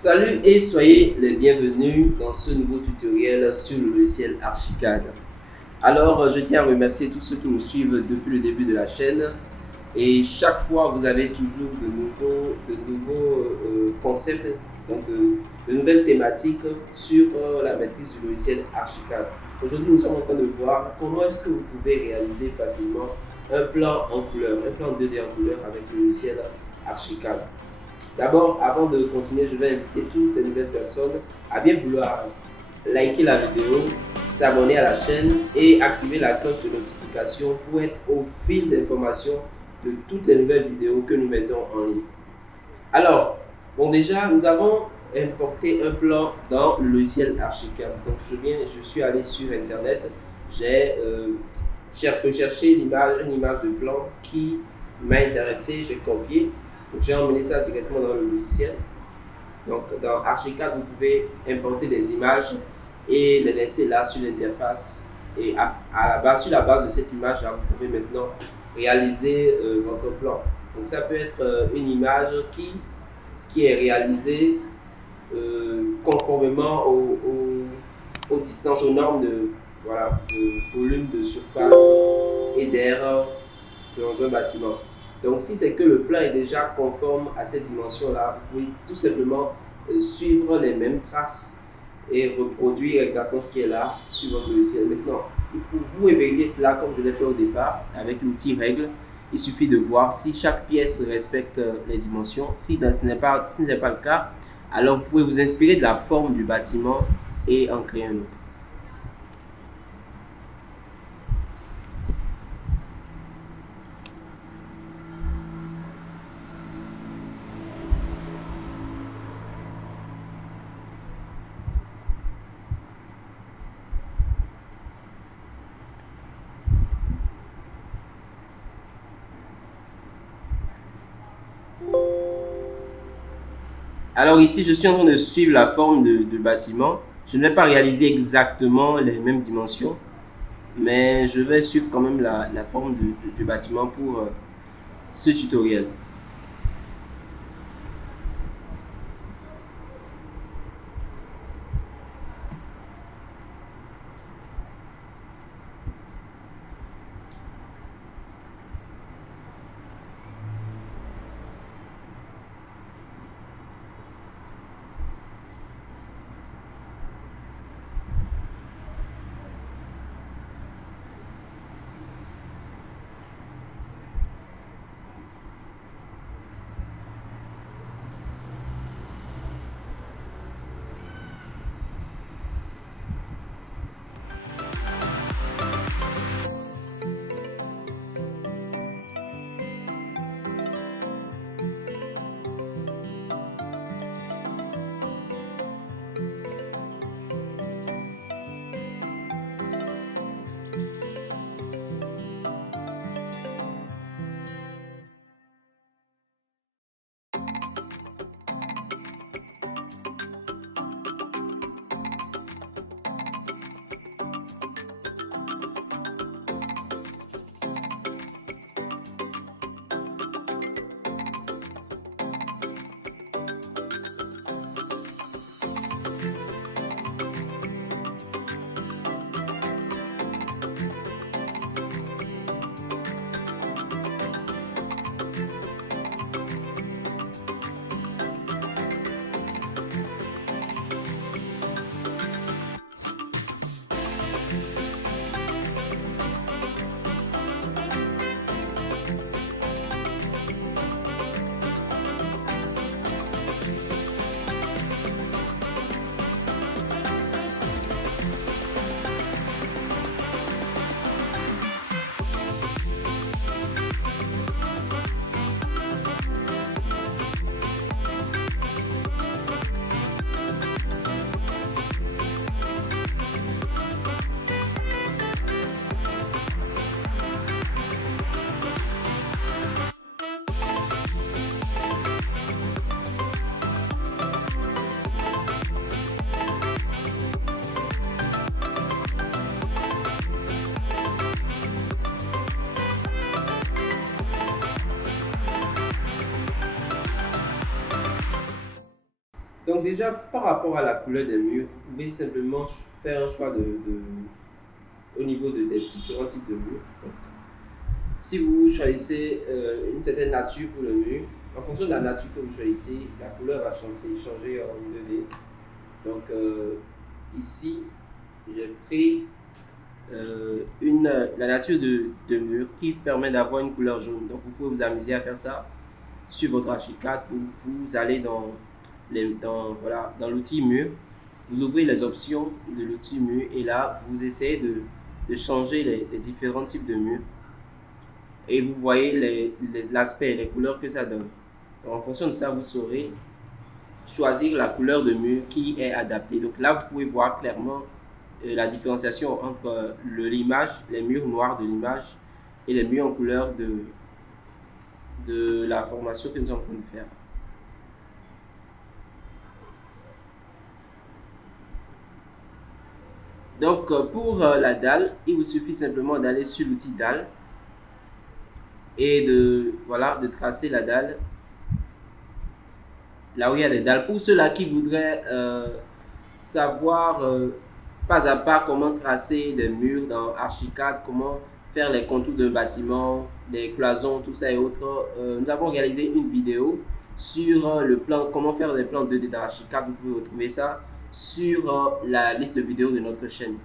Salut et soyez les bienvenus dans ce nouveau tutoriel sur le logiciel Archicad. Alors, je tiens à remercier tous ceux qui nous suivent depuis le début de la chaîne. Et chaque fois, vous avez toujours de nouveaux concepts, donc de nouvelles thématiques sur la maîtrise du logiciel Archicad. Aujourd'hui, nous sommes en train de voir comment est-ce que vous pouvez réaliser facilement un plan en couleur, un plan 2D en couleur avec le logiciel Archicad. D'abord, avant de continuer, je vais inviter toutes les nouvelles personnes à bien vouloir liker la vidéo, s'abonner à la chaîne et activer la cloche de notification pour être au fil d'informations de toutes les nouvelles vidéos que nous mettons en ligne. Alors, bon déjà, nous avons importé un plan dans le logiciel Archicad. Donc, je suis allé sur Internet, j'ai recherché une image de plan qui m'a intéressé, j'ai copié. Donc, j'ai emmené ça directement dans le logiciel. Donc, dans Archicad, vous pouvez importer des images et les laisser là sur l'interface. Et sur la base de cette image, là, vous pouvez maintenant réaliser votre plan. Donc, ça peut être une image qui est réalisée conformément aux distances, aux normes de volume de surface et d'air dans un bâtiment. Donc, si c'est que le plan est déjà conforme à cette dimension-là, vous pouvez tout simplement suivre les mêmes traces et reproduire exactement ce qui est là sur votre logiciel. Maintenant, pour vous vérifier cela, comme je l'ai fait au départ, avec l'outil règle, il suffit de voir si chaque pièce respecte les dimensions. Si ce n'est pas le cas, alors vous pouvez vous inspirer de la forme du bâtiment et en créer un autre. Alors ici, je suis en train de suivre la forme du bâtiment. Je ne vais pas réaliser exactement les mêmes dimensions, mais je vais suivre quand même la forme du bâtiment pour ce tutoriel. Donc déjà, par rapport à la couleur des murs, vous pouvez simplement faire un choix au niveau des différents types de murs. Donc, si vous choisissez une certaine nature pour le mur, en fonction de la nature que vous choisissez, la couleur va changer en 2D. Donc ici, j'ai pris la nature de mur qui permet d'avoir une couleur jaune. Donc vous pouvez vous amuser à faire ça sur votre archicad. Vous allez dans l'outil mur, vous ouvrez les options de l'outil mur et là vous essayez de changer les différents types de murs et vous voyez l'aspect, les couleurs que ça donne. Donc, en fonction de ça, vous saurez choisir la couleur de mur qui est adaptée. Donc là, vous pouvez voir clairement la différenciation entre l'image, les murs noirs de l'image et les murs en couleur de la formation que nous sommes en train de faire. Donc pour la dalle, il vous suffit simplement d'aller sur l'outil dalle et de tracer la dalle là où il y a des dalles. Pour ceux-là qui voudraient savoir pas à pas comment tracer des murs dans Archicad, comment faire les contours d'un bâtiment, les cloisons, tout ça et autres, nous avons réalisé une vidéo sur le plan, comment faire des plans 2D dans Archicad. Vous pouvez retrouver ça sur la liste de vidéos de notre chaîne.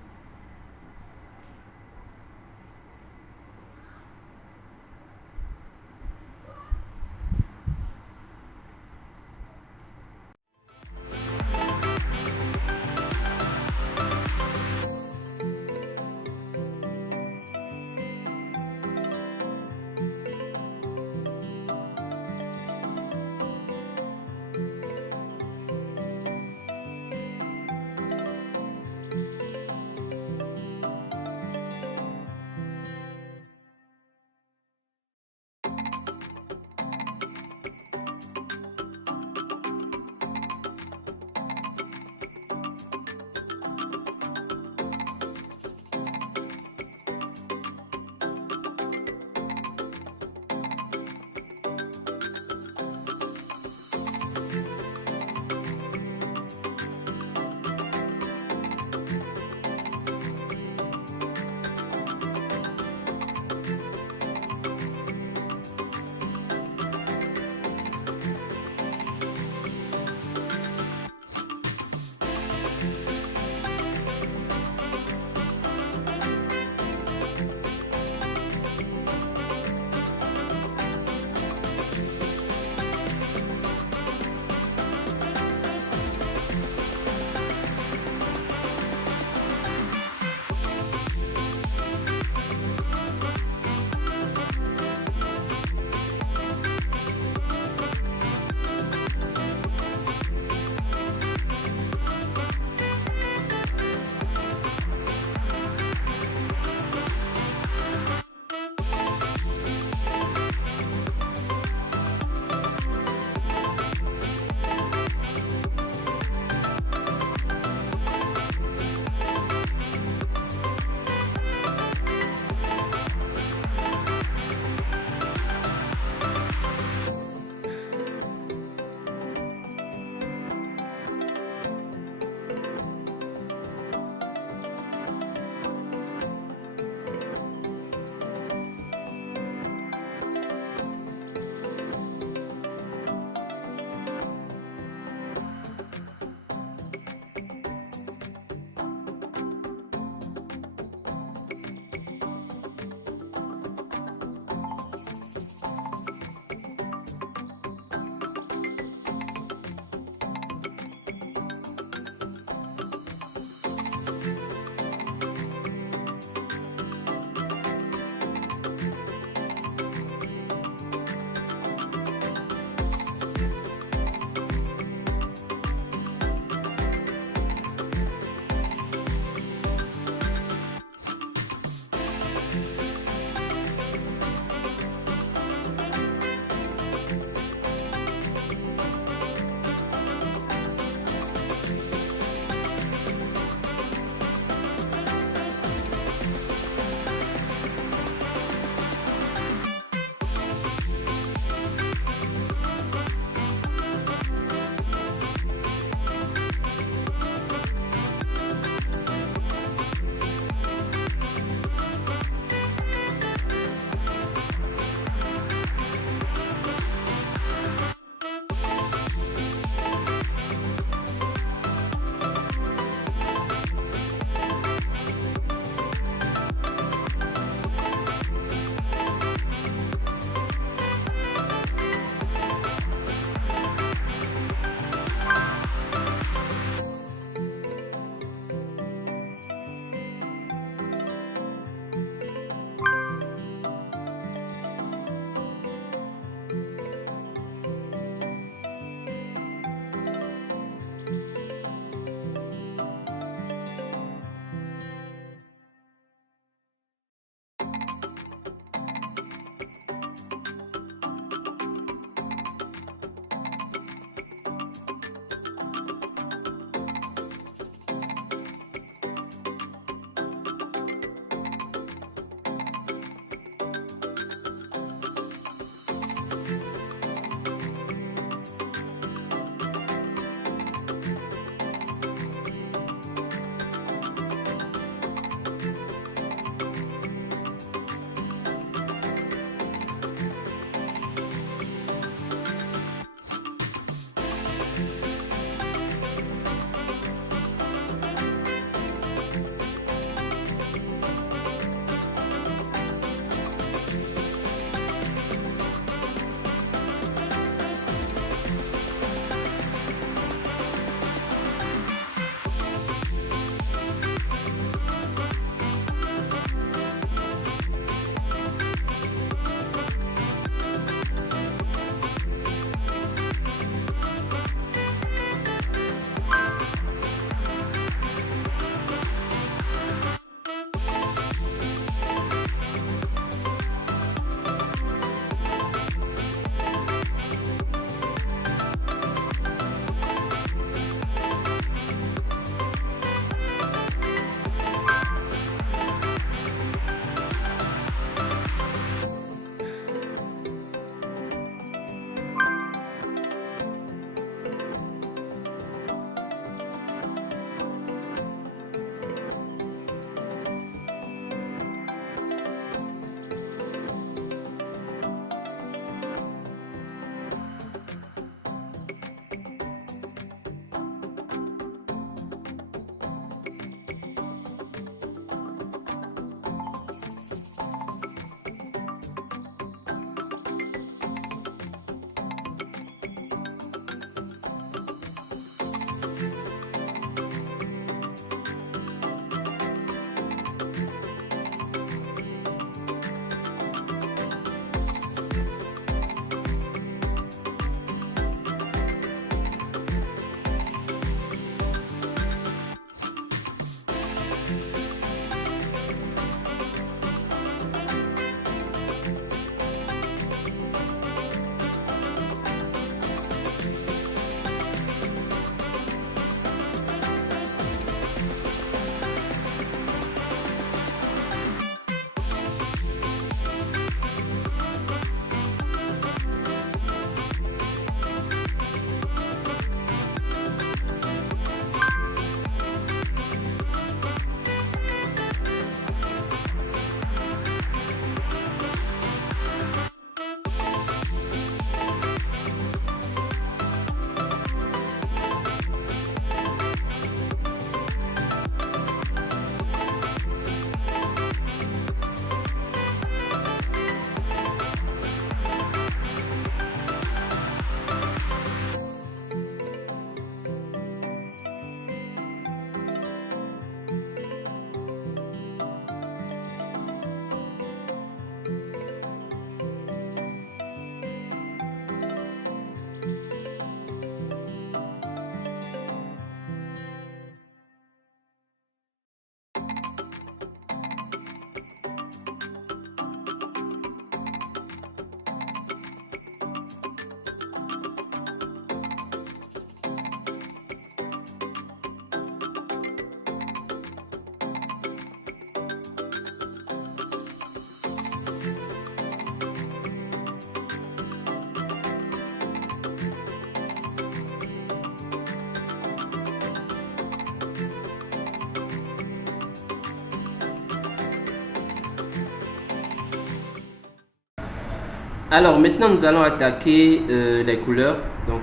Alors maintenant nous allons attaquer les couleurs. Donc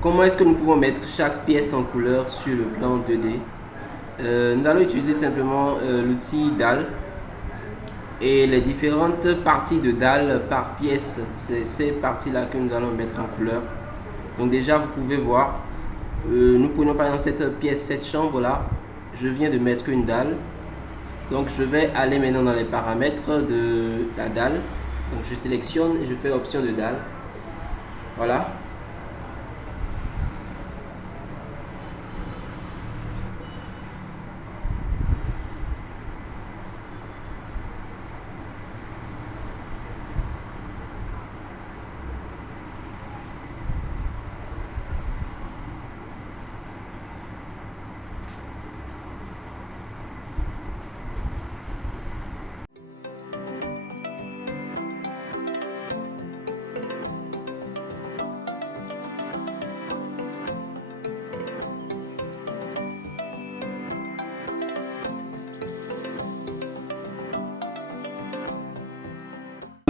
comment est-ce que nous pouvons mettre chaque pièce en couleur sur le plan 2D? Nous allons utiliser simplement l'outil dalle et les différentes parties de dalle par pièce. C'est ces parties là que nous allons mettre en couleur. Donc déjà vous pouvez voir, nous prenons par exemple cette pièce, cette chambre là. Je viens de mettre une dalle. Donc je vais aller maintenant dans les paramètres de la dalle. Donc je sélectionne et je fais option de dalle. Voilà.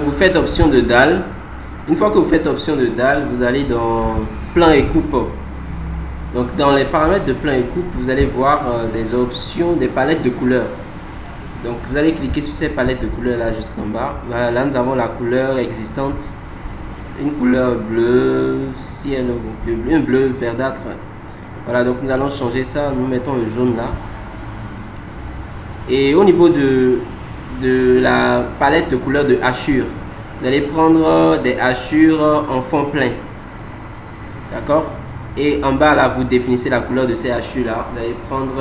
Vous faites option de dalle. Une fois que vous faites option de dalle, vous allez dans plan et coupe. Donc dans les paramètres de plan et coupe, vous allez voir des options, des palettes de couleurs. Donc vous allez cliquer sur ces palettes de couleurs là juste en bas. Voilà, là nous avons la couleur existante, une couleur bleu ciel, un bleu verdâtre. Voilà, donc nous allons changer ça, nous mettons le jaune là. Et au niveau de la palette de couleurs de hachure, vous allez prendre des hachures en fond plein. D'accord? Et en bas là, vous définissez la couleur de ces hachures là. Vous allez prendre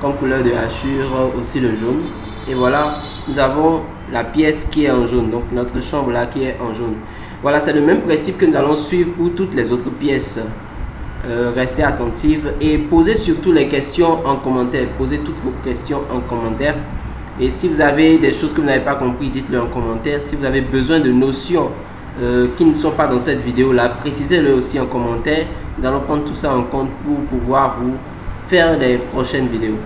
comme couleur de hachure aussi le jaune. Et voilà, nous avons la pièce qui est en jaune. Donc notre chambre là qui est en jaune. Voilà, c'est le même principe que nous allons suivre pour toutes les autres pièces. Restez attentifs et posez surtout les questions en commentaire. Posez toutes vos questions en commentaire. Et si vous avez des choses que vous n'avez pas compris, dites-le en commentaire. Si vous avez besoin de notions qui ne sont pas dans cette vidéo là, précisez-le aussi en commentaire. Nous allons prendre tout ça en compte pour pouvoir vous faire les prochaines vidéos.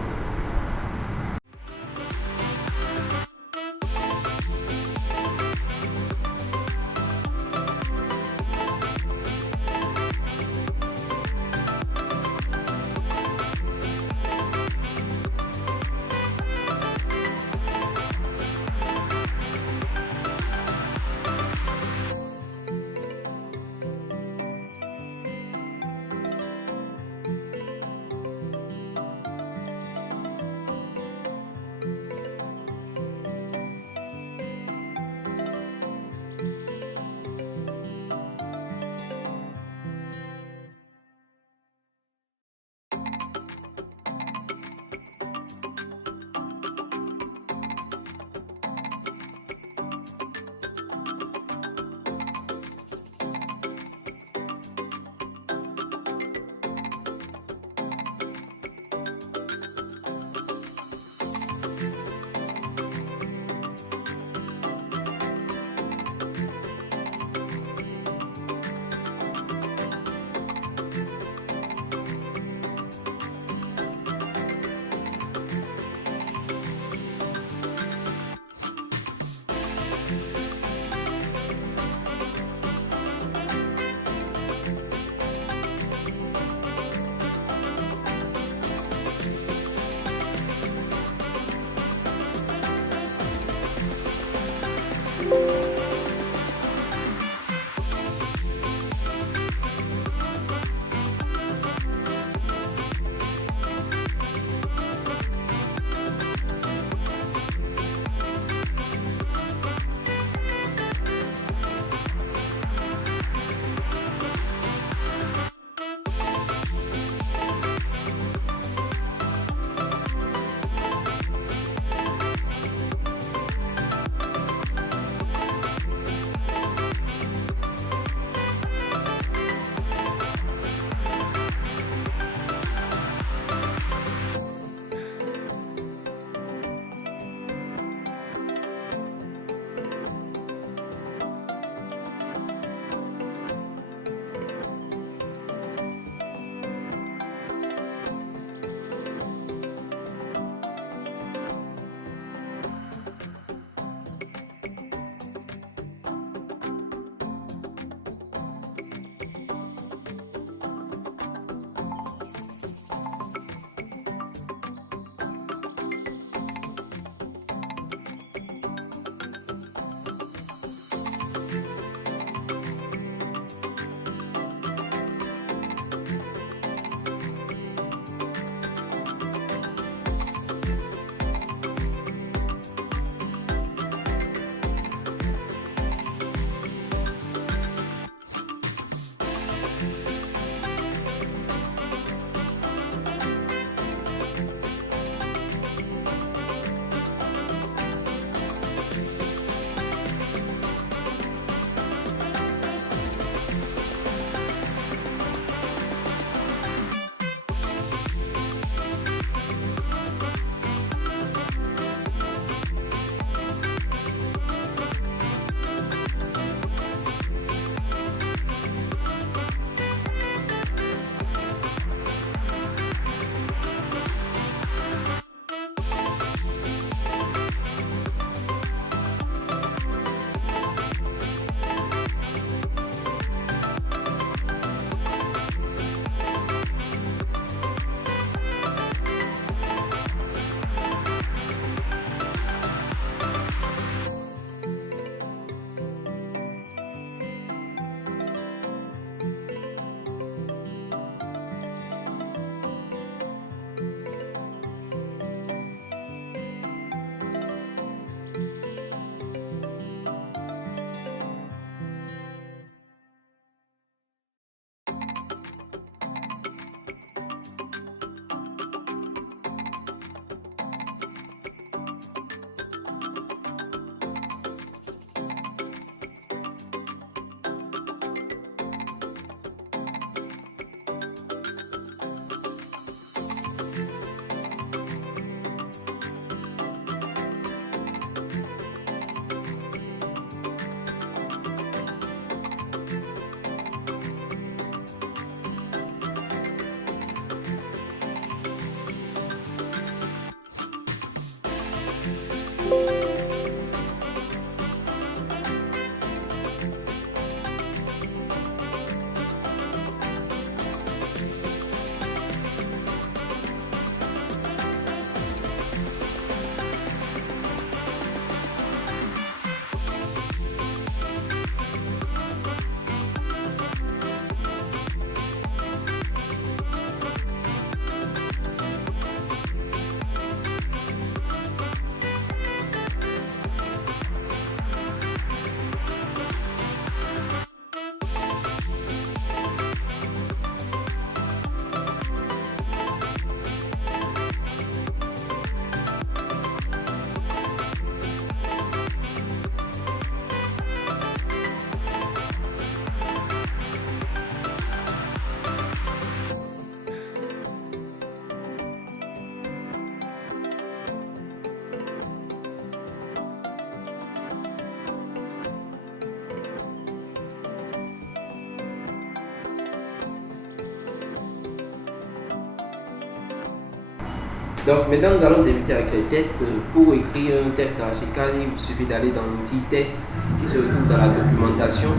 Donc maintenant nous allons débuter avec les tests. Pour écrire un test en Archicad, il vous suffit d'aller dans l'outil test qui se retrouve dans la documentation.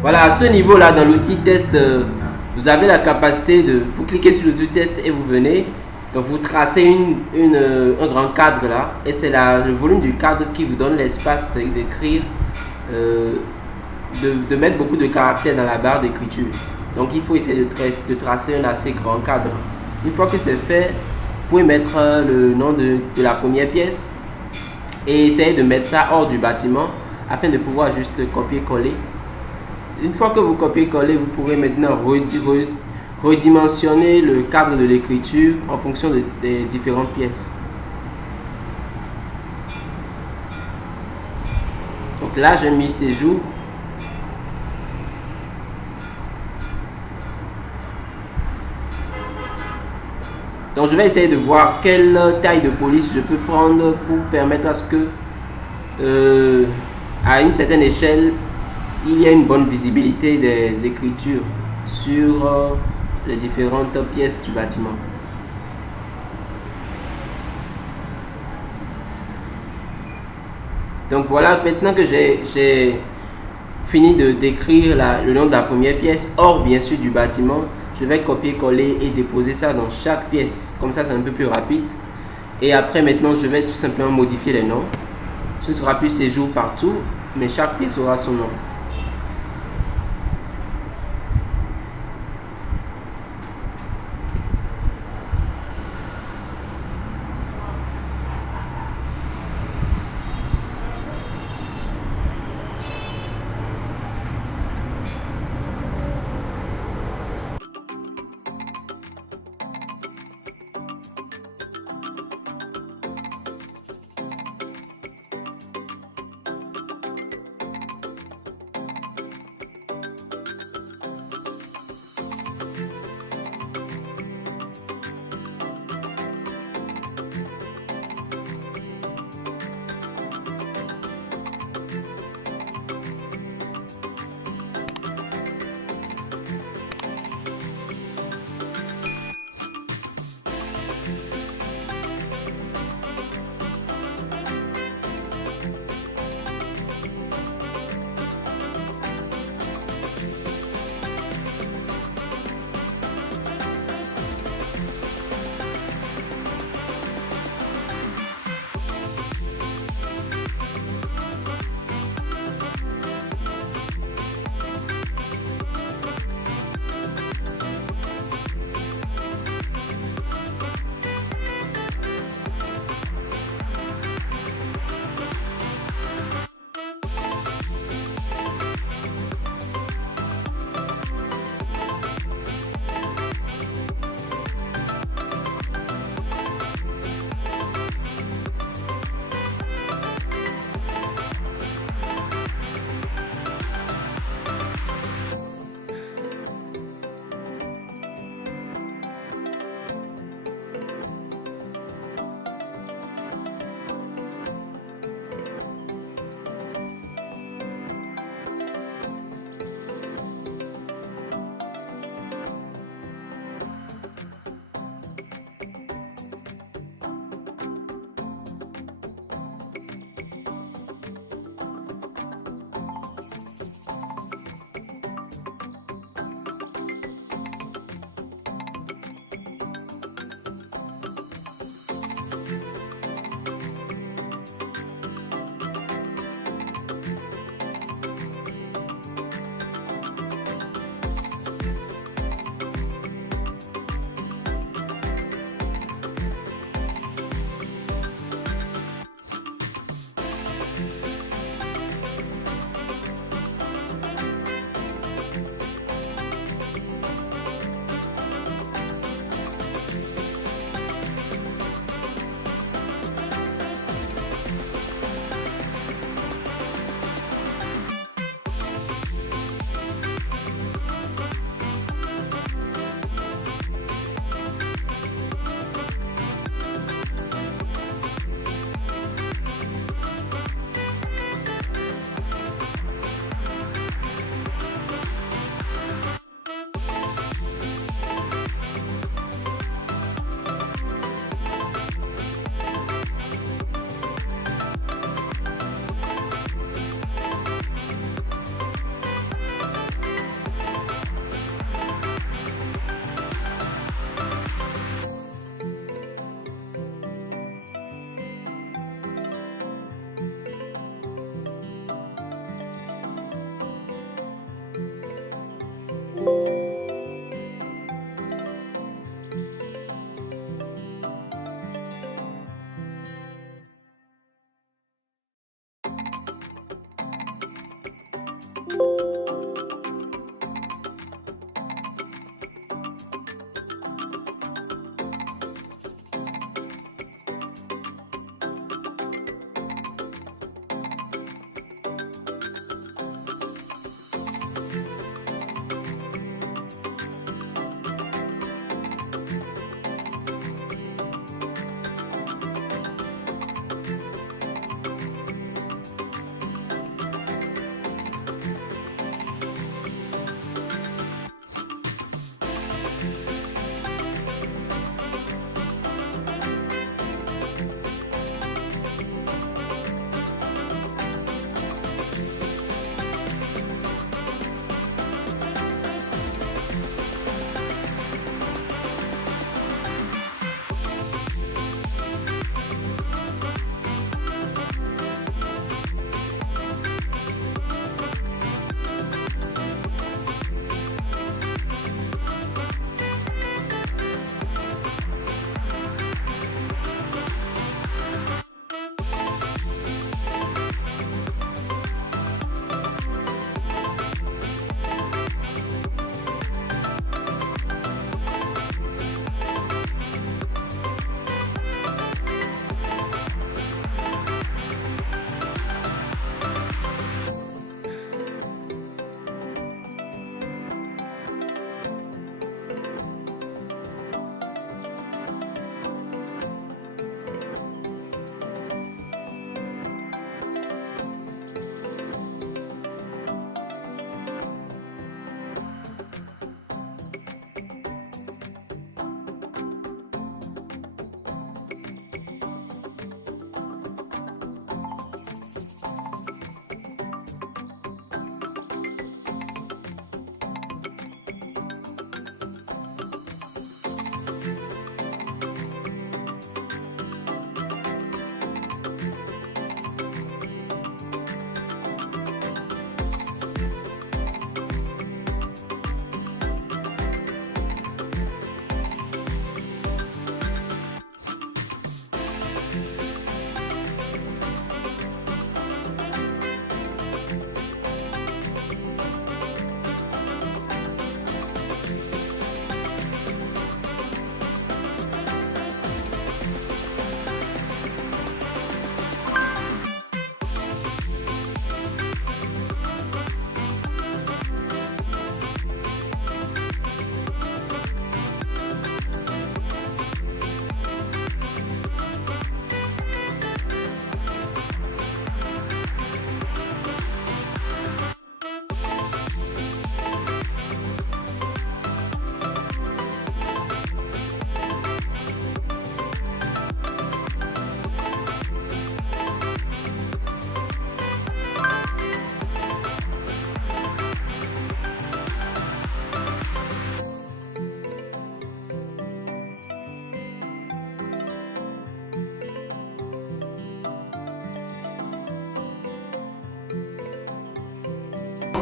Voilà, à ce niveau-là, dans l'outil test, vous avez la capacité de... Vous cliquez sur l'outil test et vous venez. Donc vous tracez un grand cadre là. Et c'est le volume du cadre qui vous donne l'espace d'écrire, de mettre beaucoup de caractères dans la barre d'écriture. Donc il faut essayer de tracer un assez grand cadre. Une fois que c'est fait, vous pouvez mettre le nom de la première pièce et essayer de mettre ça hors du bâtiment afin de pouvoir juste copier-coller. Une fois que vous copiez-coller, vous pouvez maintenant redimensionner le cadre de l'écriture en fonction des différentes pièces. Donc là, j'ai mis séjour. Donc je vais essayer de voir quelle taille de police je peux prendre pour permettre à ce que, à une certaine échelle, il y ait une bonne visibilité des écritures sur les différentes pièces du bâtiment. Donc voilà, maintenant que j'ai fini de décrire le nom de la première pièce, hors bien sûr du bâtiment, je vais copier-coller et déposer ça dans chaque pièce. Comme ça, c'est un peu plus rapide. Et après, maintenant, je vais tout simplement modifier les noms. Ce ne sera plus séjour partout, mais chaque pièce aura son nom.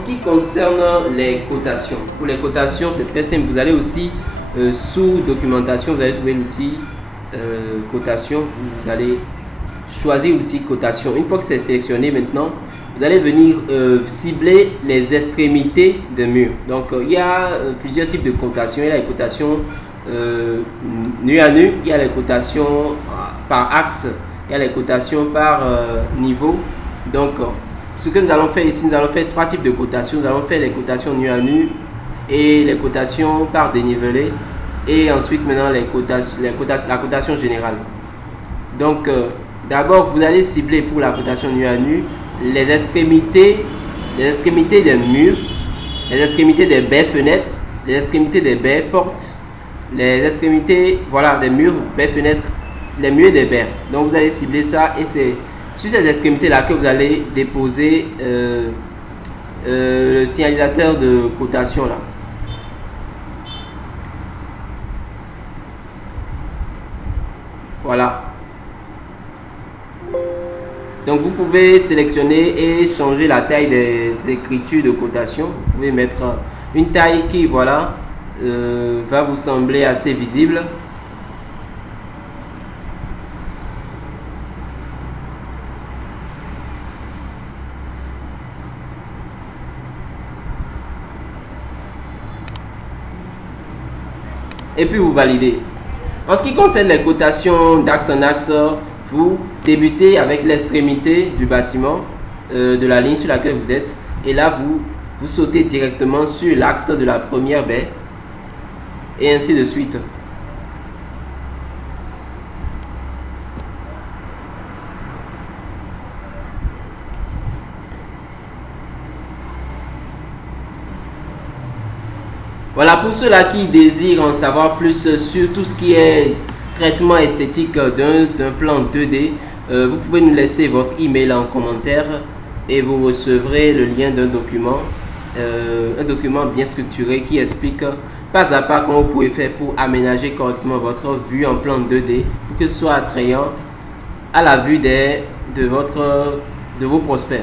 qui concerne les cotations, pour les cotations, c'est très simple. Vous allez aussi sous documentation, vous allez trouver l'outil cotation. Vous allez choisir l'outil cotation. Une fois que c'est sélectionné maintenant, vous allez venir cibler les extrémités de mur. Donc il y a plusieurs types de cotations. Il y a les cotations nu à nu, il y a les cotations par axe, il y a les cotations par niveau. Donc ce que nous allons faire ici, nous allons faire trois types de cotations. Nous allons faire les cotations nu à nu et les cotations par dénivelé, et ensuite maintenant la cotation générale. Donc d'abord vous allez cibler pour la cotation nu à nu les extrémités des murs, les extrémités des baies fenêtres, les extrémités des baies portes, les extrémités des murs, baies fenêtres, les murs des baies. Donc vous allez cibler ça, et c'est sur ces extrémités là que vous allez déposer le signalisateur de cotation là. Voilà. Donc vous pouvez sélectionner et changer la taille des écritures de cotation. Vous pouvez mettre une taille qui va vous sembler assez visible. et puis vous validez. En ce qui concerne les cotations d'axe en axe, vous débutez avec l'extrémité du bâtiment, de la ligne sur laquelle vous êtes, et là vous sautez directement sur l'axe de la première baie, et ainsi de suite. Voilà, pour ceux-là qui désirent en savoir plus sur tout ce qui est traitement esthétique d'un plan 2D, vous pouvez nous laisser votre email en commentaire et vous recevrez le lien d'un document, un document bien structuré qui explique pas à pas comment vous pouvez faire pour aménager correctement votre vue en plan 2D pour que ce soit attrayant à la vue de vos prospects.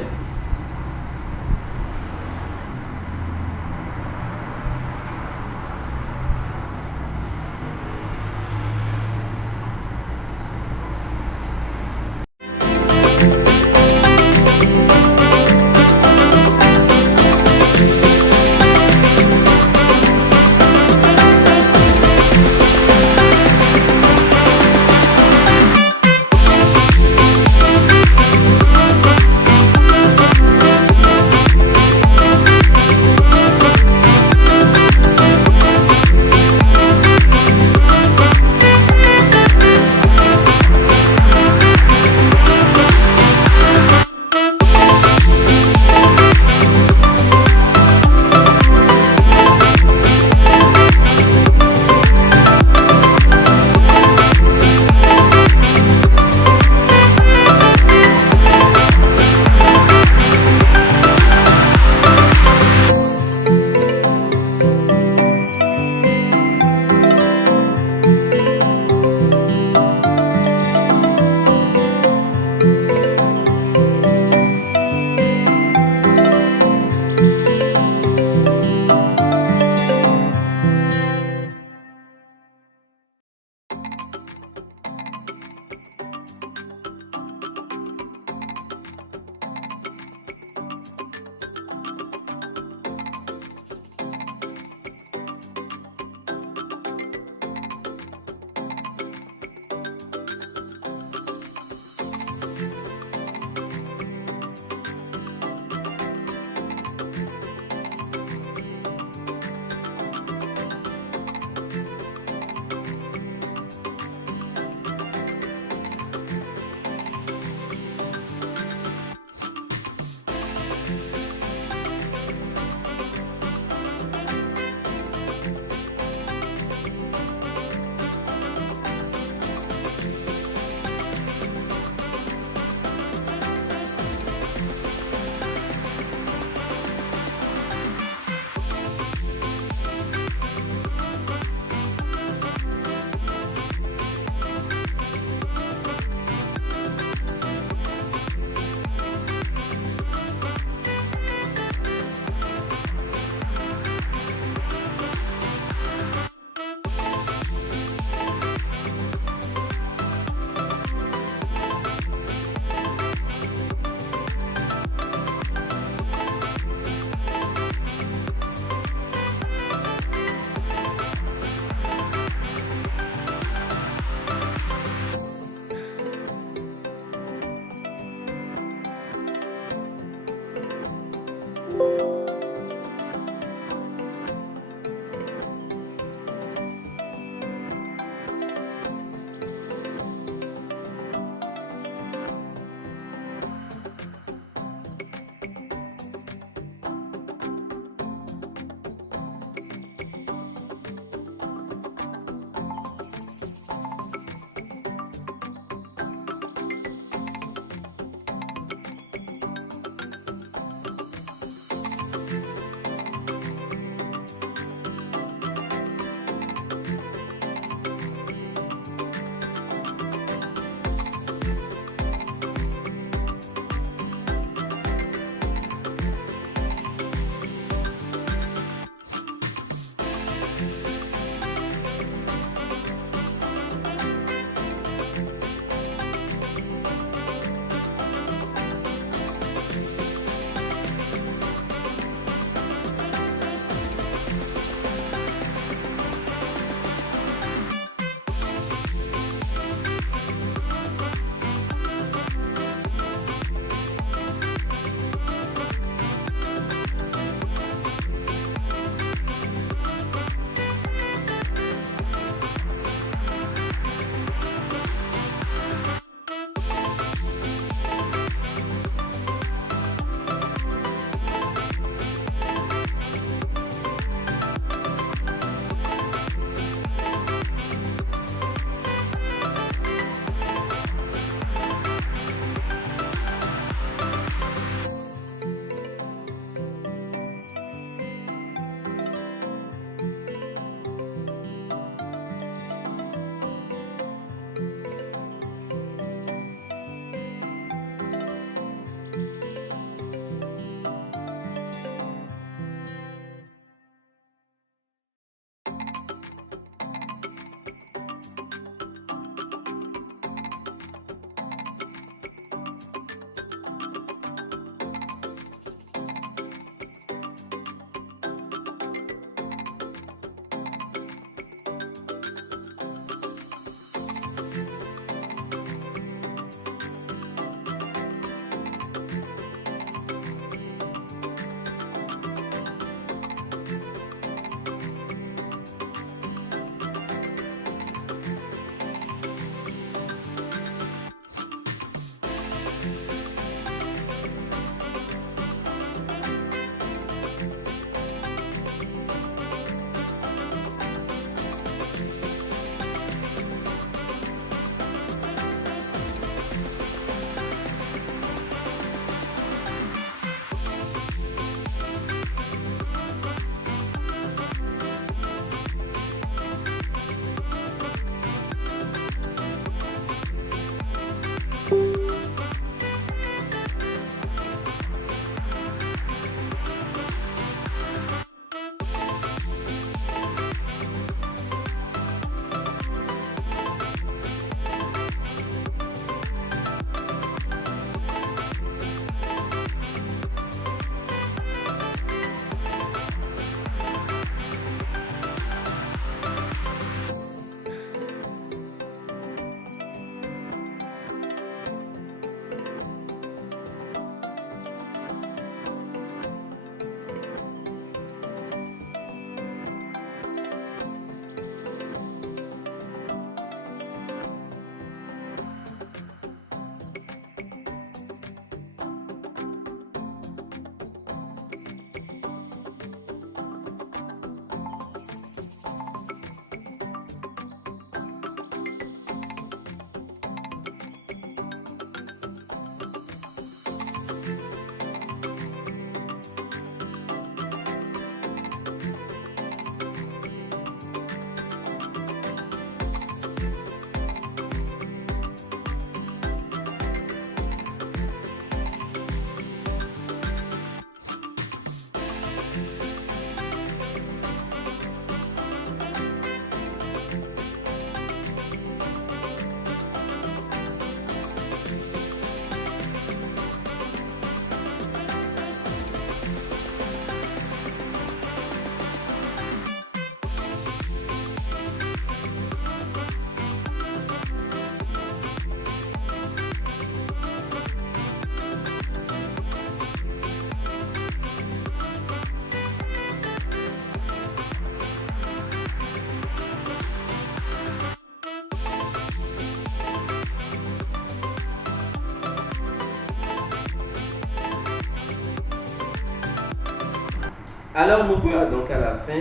Alors nous voilà donc à la fin.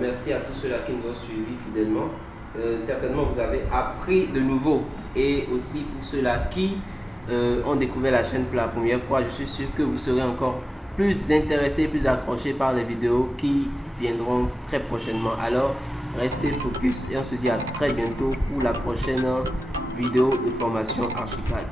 Merci à tous ceux-là qui nous ont suivis fidèlement. Certainement vous avez appris de nouveau. Et aussi pour ceux-là qui ont découvert la chaîne pour la première fois, je suis sûr que vous serez encore plus intéressés, plus accrochés par les vidéos qui viendront très prochainement. Alors restez focus et on se dit à très bientôt pour la prochaine vidéo de formation Archicad.